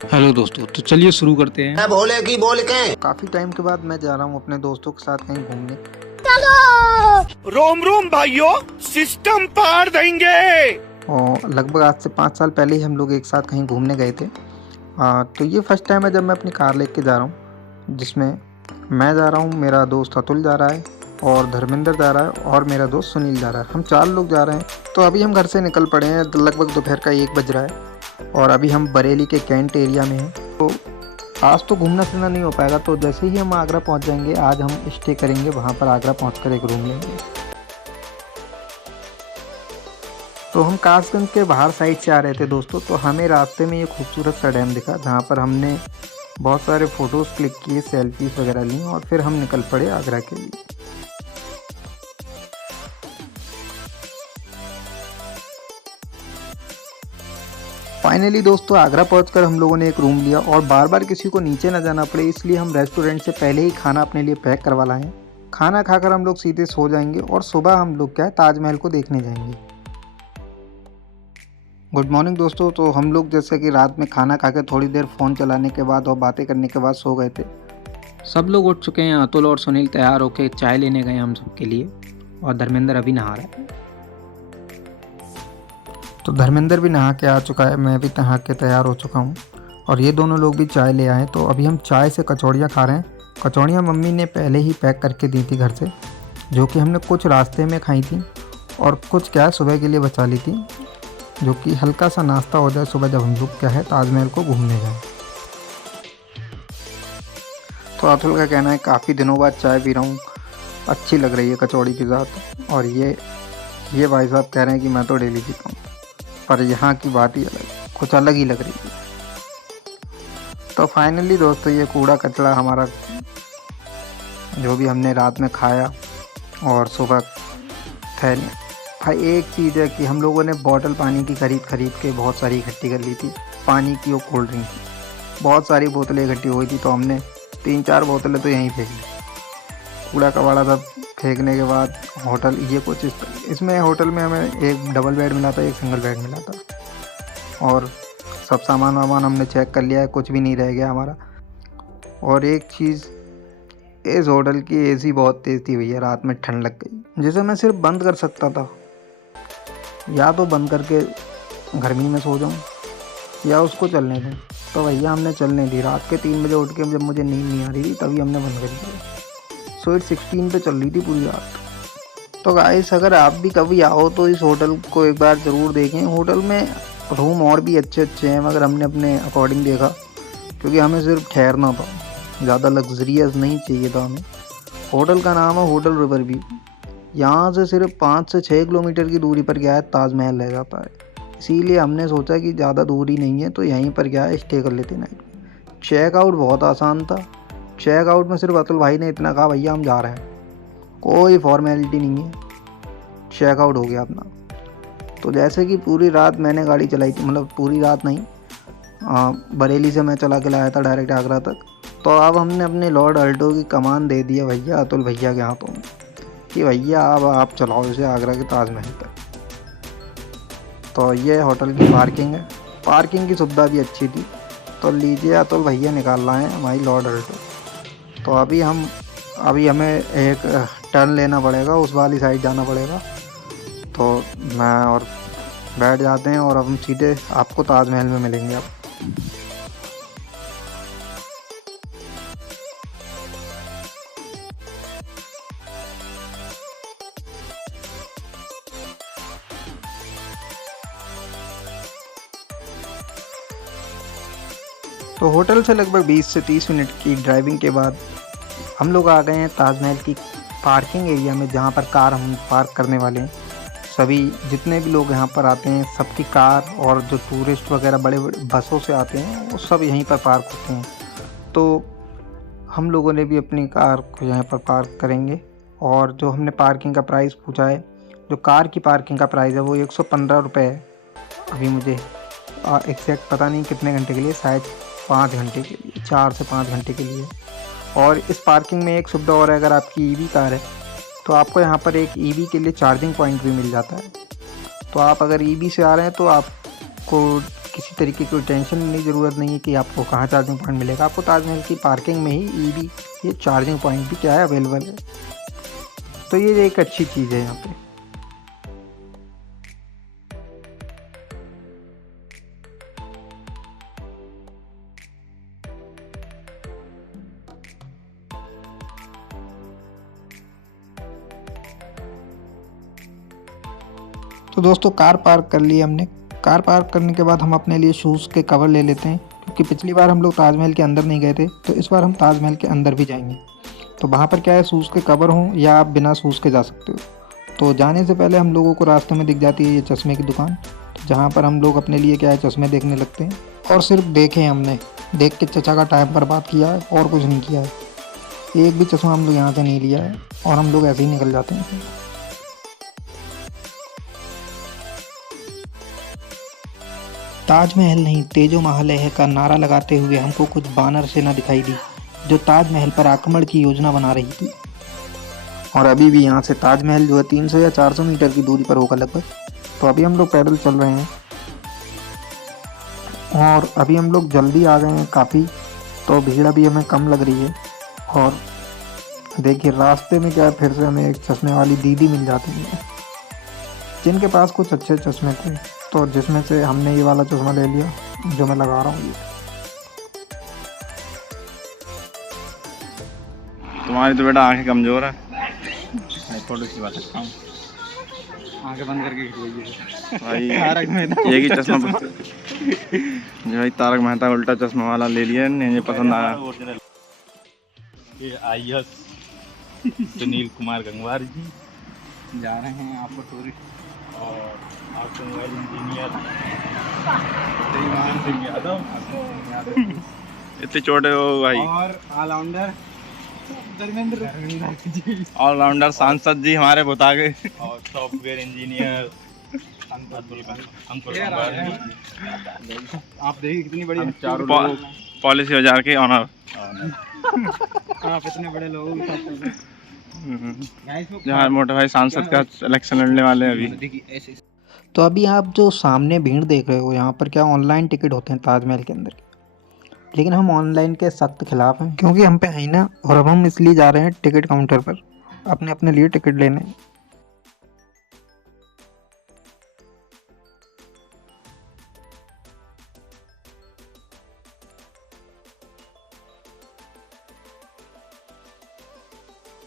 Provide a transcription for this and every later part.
Hello दोस्तों, तो चलिए शुरू करते हैं। भोले की बोल के काफी टाइम के बाद मैं जा रहा हूँ अपने दोस्तों के साथ कहीं घूमने। रोम रोम भाइयों, सिस्टम पार देंगे। और लगभग आज से 5 साल पहले ही हम लोग एक साथ कहीं घूमने गए थे। तो ये फर्स्ट टाइम है जब मैं अपनी कार लेके जा रहा हूँ, जिसमें मैं जा रहा हूँ, मेरा दोस्त अतुल जा रहा है और धर्मेंद्र जा रहा है और मेरा दोस्त सुनील जा रहा है। हम 4 लोग जा रहे हैं। तो अभी हम घर से निकल पड़े हैं, लगभग दोपहर का 1 बज रहा है और अभी हम बरेली के कैंट एरिया में हैं। तो आज तो घूमना फिरना नहीं हो पाएगा, तो जैसे ही हम आगरा पहुंच जाएंगे आज हम स्टे करेंगे वहां पर। आगरा पहुंचकर एक रूम लेंगे। तो हम कासगंज के बाहर साइड से आ रहे थे दोस्तों, तो हमें रास्ते में ये खूबसूरत सा डैम दिखा जहाँ पर हमने बहुत सारे फ़ोटोज़ क्लिक किए, सेल्फीज वगैरह ली और फिर हम निकल पड़े आगरा के लिए। फाइनली दोस्तों आगरा पहुंचकर हम लोगों ने एक रूम लिया और बार बार किसी को नीचे ना जाना पड़े, इसलिए हम रेस्टोरेंट से पहले ही खाना अपने लिए पैक करवा लाए हैं। खाना खाकर हम लोग सीधे सो जाएंगे और सुबह हम लोग क्या है ताजमहल को देखने जाएंगे। गुड मॉर्निंग दोस्तों। तो हम लोग जैसे कि रात में खाना खा के थोड़ी देर फ़ोन चलाने के बाद और बातें करने के बाद सो गए थे। सब लोग उठ चुके हैं। अतुल और सुनील तैयार होकर चाय लेने गए हम सबके लिए और धर्मेंद्र अभी नहा रहा है। तो धर्मेंद्र भी नहा के आ चुका है, मैं भी नहा के तैयार हो चुका हूँ और ये दोनों लोग भी चाय ले आए। तो अभी हम चाय से कचौड़ियाँ खा रहे हैं। कचौड़ियाँ मम्मी ने पहले ही पैक करके दी थी घर से, जो कि हमने कुछ रास्ते में खाई थी और कुछ क्या है सुबह के लिए बचा ली थी, जो कि हल्का सा नाश्ता हो जाए सुबह जब हम लोग क्या है ताजमहल को घूमने जाएं। तो अतुल का कहना है काफ़ी दिनों बाद चाय पी रहा हूँ, अच्छी लग रही है कचौड़ी के साथ। और ये भाई साहब कह रहे हैं कि मैं तो डेली पीता हूँ, पर यहाँ की बात ही अलग, कुछ अलग ही लग रही है। तो फाइनली दोस्तों ये कूड़ा कचरा हमारा जो भी हमने रात में खाया और सुबह थैले। भाई एक चीज़ है कि हम लोगों ने बॉटल पानी की खरीद के बहुत सारी इकट्ठी कर ली थी, पानी की और कोल्ड ड्रिंक की बहुत सारी बोतलें इकट्ठी हुई थी। तो हमने 3-4 बोतलें तो यहीं फेंक ली। कूड़ा कबाड़ा सब फेंकने के बाद होटल ये कुछ इसमें होटल में हमें एक डबल बेड मिला था, एक सिंगल बेड मिला था और सब सामान वामान हमने चेक कर लिया है, कुछ भी नहीं रह गया हमारा। और एक चीज़, इस होटल की एसी बहुत तेज़ थी भैया, रात में ठंड लग गई, जिसे मैं सिर्फ बंद कर सकता था, या तो बंद करके गर्मी में सो जाऊँ या उसको चलने दूँ। तो भैया हमने चलने दी। रात के 3 बजे उठ के जब मुझे नींद नहीं आ रही थी तभी हमने बंद कर दिया। स्वीट 16 पे चल रही थी पूरी रात। तो गाइस अगर आप भी कभी आओ तो इस होटल को एक बार ज़रूर देखें। होटल में रूम और भी अच्छे हैं मगर हमने अपने अकॉर्डिंग देखा, क्योंकि हमें सिर्फ ठहरना था, ज़्यादा लग्जरियस नहीं चाहिए था हमें। होटल का नाम है होटल रिवर व्यू। यहाँ से सिर्फ 5 से 6 किलोमीटर की दूरी पर क्या है ताजमहल रह जाता है, इसीलिए हमने सोचा कि ज़्यादा दूरी नहीं है तो यहीं पर क्या है स्टे कर लेते नाइट में। चेकआउट बहुत आसान था। चेकआउट में सिर्फ अतुल भाई ने इतना कहा भैया हम जा रहे हैं, कोई फॉर्मेलिटी नहीं है, चेकआउट हो गया अपना। तो जैसे कि पूरी रात मैंने गाड़ी चलाई थी, मतलब पूरी रात नहीं, बरेली से मैं चला के लाया था डायरेक्ट आगरा तक। तो अब हमने अपने लॉर्ड अल्टो की कमान दे दिया भैया अतुल भैया के हाथों में कि भैया अब आप चलाओ इसे आगरा के ताजमहल तक। तो ये होटल की पार्किंग है, पार्किंग की सुविधा भी अच्छी थी। तो लीजिए अतुल भैया निकाल लाए हैं हमारी लॉर्ड अल्टो। तो अभी हमें एक टर्न लेना पड़ेगा, उस वाली साइड जाना पड़ेगा। तो मैं और बैठ जाते हैं और अब हम सीधे आपको ताजमहल में मिलेंगे अब। तो होटल से लगभग 20 से 30 मिनट की ड्राइविंग के बाद हम लोग आ गए हैं ताजमहल की पार्किंग एरिया में, जहाँ पर कार हम पार्क करने वाले हैं। सभी जितने भी लोग यहाँ पर आते हैं सबकी कार, और जो टूरिस्ट वगैरह बड़े बड़े बसों से आते हैं वो सब यहीं पर पार्क होते हैं। तो हम लोगों ने भी अपनी कार को यहाँ पर पार्क करेंगे। और जो हमने पार्किंग का प्राइस पूछा है, जो कार की पार्किंग का प्राइस है वो 115 रुपये है। अभी मुझे एग्जैक्ट पता नहीं कितने घंटे के लिए, शायद 5 घंटे के लिए, 4 से 5 घंटे के लिए। और इस पार्किंग में एक सुविधा और है, अगर आपकी ईवी कार है तो आपको यहाँ पर एक ईवी के लिए चार्जिंग पॉइंट भी मिल जाता है। तो आप अगर ईवी से आ रहे हैं तो आपको किसी तरीके की टेंशन लेने की ज़रूरत नहीं है कि आपको कहाँ चार्जिंग पॉइंट मिलेगा। आपको ताजमहल की पार्किंग में ही ईवी ये चार्जिंग पॉइंट भी क्या है अवेलेबल है, तो ये एक अच्छी चीज़ है यहाँ पे। तो दोस्तों कार पार्क कर ली हमने। कार पार्क करने के बाद हम अपने लिए शूज़ के कवर ले लेते हैं, क्योंकि पिछली बार हम लोग ताजमहल के अंदर नहीं गए थे, तो इस बार हम ताजमहल के अंदर भी जाएंगे। तो वहाँ पर क्या है, शूज़ के कवर हों या आप बिना शूज़ के जा सकते हो। तो जाने से पहले हम लोगों को रास्ते में दिख जाती है ये चश्मे की दुकान, तो जहाँ पर हम लोग अपने लिए क्या है चश्मे देखने लगते हैं। और सिर्फ देखे हमने, देख के चचा का टाइम बर्बाद किया है और कुछ नहीं किया है। एक भी चश्मा हम लोग यहाँ से नहीं लिया है और हम लोग ऐसे ही निकल जाते हैं। ताजमहल नहीं तेजो महल है का नारा लगाते हुए हमको कुछ बानर सेना दिखाई दी, जो ताजमहल पर आक्रमण की योजना बना रही थी। और अभी भी यहाँ से ताजमहल जो है 300 या 400 मीटर की दूरी पर होगा लगभग। तो अभी हम लोग पैदल चल रहे हैं और अभी हम लोग जल्दी आ गए हैं काफ़ी, तो भीड़ अभी हमें कम लग रही है। और देखिए रास्ते में क्या है, फिर से हमें एक चश्मे वाली दीदी मिल जाती है, जिनके पास कुछ अच्छे चश्मे थे, तो जिसमें से हमने ये वाला चश्मा ले लिया जो मैं लगा रहा हूँ। ये तुम्हारी तो बेटा आंखें कमजोर है। थोड़ी सी बात करता हूँ, आंखें बंद करके खिलवाइए भाई तारक मेहता। ये की चश्मा जो भाई तारक मेहता उल्टा चश्मा वाला ले लिया, मुझे पसंद आया। ये IAS सुनील कुमार गंगवार जी जा रहे हैं आपको टूरिस्ट, और ऑटोमोबाइल इंजीनियर श्रीमान सिंह यादव इतने छोटे हो भाई। और ऑलराउंडर धर्मेंद्र जी, ऑलराउंडर सांसद जी हमारे बता गए। और सॉफ्टवेयर इंजीनियर अंकुर कुमार जी। आप देखिए कितनी बड़ी हम चारों लोग पॉलिसी बाजार के ऑनर। आप इतने बड़े लोग जहाँ मोटे भाई सांसद का इलेक्शन लड़ने वाले हैं अभी। तो अभी आप जो सामने भीड़ देख रहे हो, यहाँ पर क्या ऑनलाइन टिकट होते हैं ताजमहल के अंदर, लेकिन हम ऑनलाइन के सख्त खिलाफ हैं, क्योंकि हम पे है ना। और अब हम इसलिए जा रहे हैं टिकट काउंटर पर अपने अपने लिए टिकट लेने।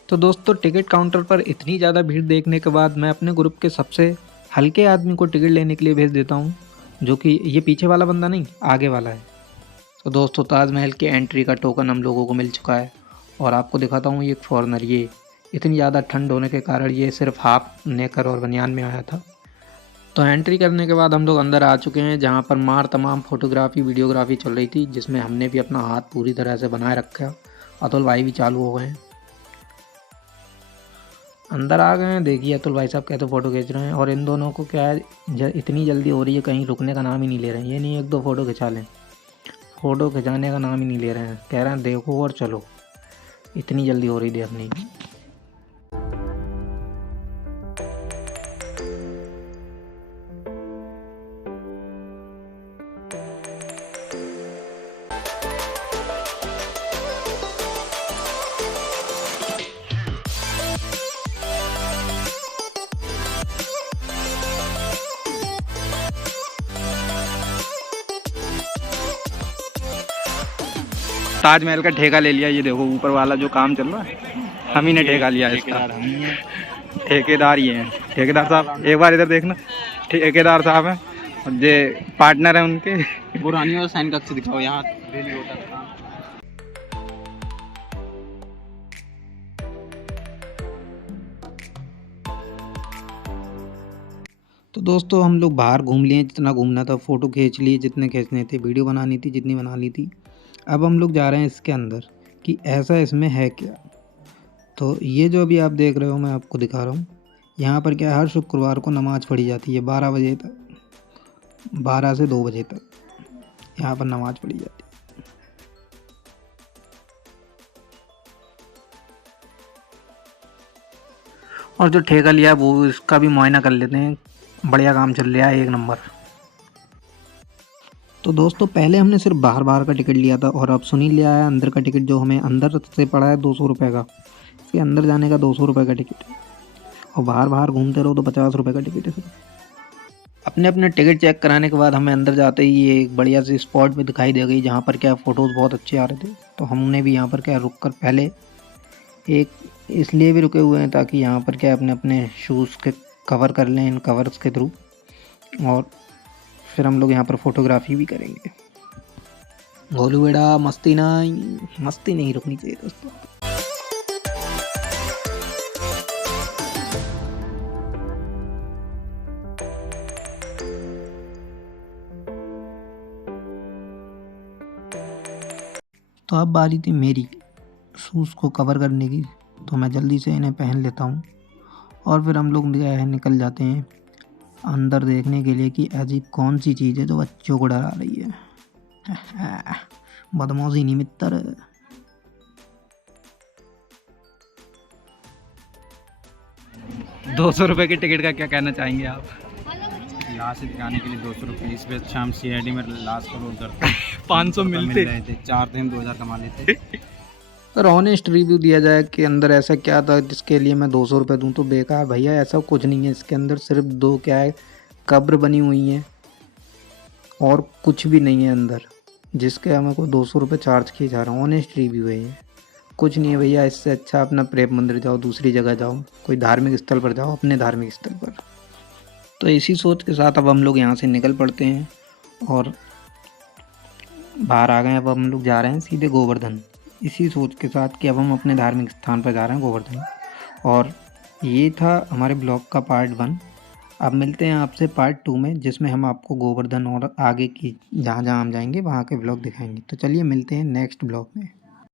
तो दोस्तों टिकट काउंटर पर इतनी ज़्यादा भीड़ देखने के बाद मैं अपने ग्रुप के सबसे हल्के आदमी को टिकट लेने के लिए भेज देता हूँ, जो कि ये पीछे वाला बंदा नहीं, आगे वाला है। तो दोस्तों ताजमहल के एंट्री का टोकन हम लोगों को मिल चुका है, और आपको दिखाता हूँ ये एक फॉरेनर, ये इतनी ज़्यादा ठंड होने के कारण ये सिर्फ हाफ नेकर और बनियान में आया था। तो एंट्री करने के बाद हम लोग अंदर आ चुके हैं, जहाँ पर मार तमाम फोटोग्राफी वीडियोग्राफी चल रही थी, जिसमें हमने भी अपना हाथ पूरी तरह से बनाए रखा। अतुल भाई भी चालू हो गए हैं, अंदर आ गए हैं। देखिए अतुल भाई साहब कैसे फ़ोटो खींच रहे हैं, और इन दोनों को क्या है इतनी जल्दी हो रही है, कहीं रुकने का नाम ही नहीं ले रहे हैं। ये नहीं एक दो फ़ोटो खिंचा लें, फ़ोटो खिंचाने का नाम ही नहीं ले रहे हैं, कह रहे हैं देखो और चलो, इतनी जल्दी हो रही देखने की। ताजमहल का ठेका ले लिया, ये देखो ऊपर वाला जो काम चल रहा है हम ही ने ठेका लिया इसका। ठेकेदार ये हैं, ठेकेदार साहब एक बार इधर देखना, ठेकेदार साहब हैं और ये पार्टनर है उनके। बुरानी और साइन कक्ष दिखाओ यहाँ रेली होता है। तो दोस्तों हम लोग बाहर घूम लिए, जितना घूमना था, फ़ोटो खींच लिए जितने खींचने थे, वीडियो बनानी थी जितनी बना ली थी। अब हम लोग जा रहे हैं इसके अंदर कि ऐसा इसमें है क्या। तो ये जो अभी आप देख रहे हो मैं आपको दिखा रहा हूँ, यहाँ पर क्या हर शुक्रवार को नमाज़ पढ़ी जाती है 12 बजे तक, 12 से 2 बजे तक यहाँ पर नमाज़ पढ़ी जाती है। और जो ठेका लिया वो इसका भी मुआयना कर लेते हैं, बढ़िया काम चल रहा है, 1 नंबर। तो दोस्तों पहले हमने सिर्फ बाहर बाहर का टिकट लिया था और अब सुनील ले आया अंदर का टिकट, जो हमें अंदर से पड़ा है 200 रुपये का। इसके अंदर जाने का 200 रुपये का टिकट है और बाहर बाहर घूमते रहो तो 50 रुपये का टिकट है सिर्फ। अपने अपने टिकट चेक कराने के बाद हमें अंदर जाते ही ये एक बढ़िया सी स्पॉट भी दिखाई दे गई, जहाँ पर क्या फ़ोटोज़ बहुत अच्छे आ रहे थे। तो हमने भी यहाँ पर क्या रुक कर पहले एक इसलिए भी रुके हुए हैं ताकि यहाँ पर क्या अपने अपने शूज़ के कवर कर लें इन कवर्स के थ्रू, और फिर हम लोग यहाँ पर फोटोग्राफी भी करेंगे। गोलू बेड़ा मस्ती नहीं रुकनी चाहिए दोस्तों। तो अब बारी थी मेरी शूज़ को कवर करने की, तो मैं जल्दी से इन्हें पहन लेता हूँ और फिर हम लोग निकल जाते हैं अंदर देखने के लिए कि ऐसी कौन सी चीज़ है जो बच्चों को डरा रही है। बदमाशी नहीं मित्र। 200 रुपये की टिकट का क्या कहना चाहेंगे आप? लाश दिखाने के लिए 200 रुपये, इस पे अच्छा हम CID में लाश को लोड करते 500 मिल मिलते। रहे थे, 4 दिन 2000 कमा लेते। अगर ऑनेस्ट रिव्यू दिया जाए कि अंदर ऐसा क्या था जिसके लिए मैं 200 रुपये दूँ, तो बेकार भैया ऐसा कुछ नहीं है। इसके अंदर सिर्फ दो क्या है, कब्र बनी हुई हैं और कुछ भी नहीं है अंदर, जिसके हमें को 200 रुपये चार्ज किए जा रहे हैं। ऑनेस्ट रिव्यू है ये, कुछ नहीं है भैया। इससे अच्छा अपना प्रेम मंदिर जाओ, दूसरी जगह जाओ, कोई धार्मिक स्थल पर जाओ, अपने धार्मिक स्थल पर। तो इसी सोच के साथ अब हम लोग यहाँ से निकल पड़ते हैं और बाहर आ गए। अब हम लोग जा रहे हैं सीधे गोवर्धन, इसी सोच के साथ कि अब हम अपने धार्मिक स्थान पर जा रहे हैं गोवर्धन। और ये था हमारे ब्लॉग का पार्ट 1। अब मिलते हैं आपसे पार्ट 2 में, जिसमें हम आपको गोवर्धन और आगे की जहाँ जहाँ हम जाएंगे वहाँ के ब्लॉग दिखाएंगे। तो चलिए मिलते हैं नेक्स्ट ब्लॉग में।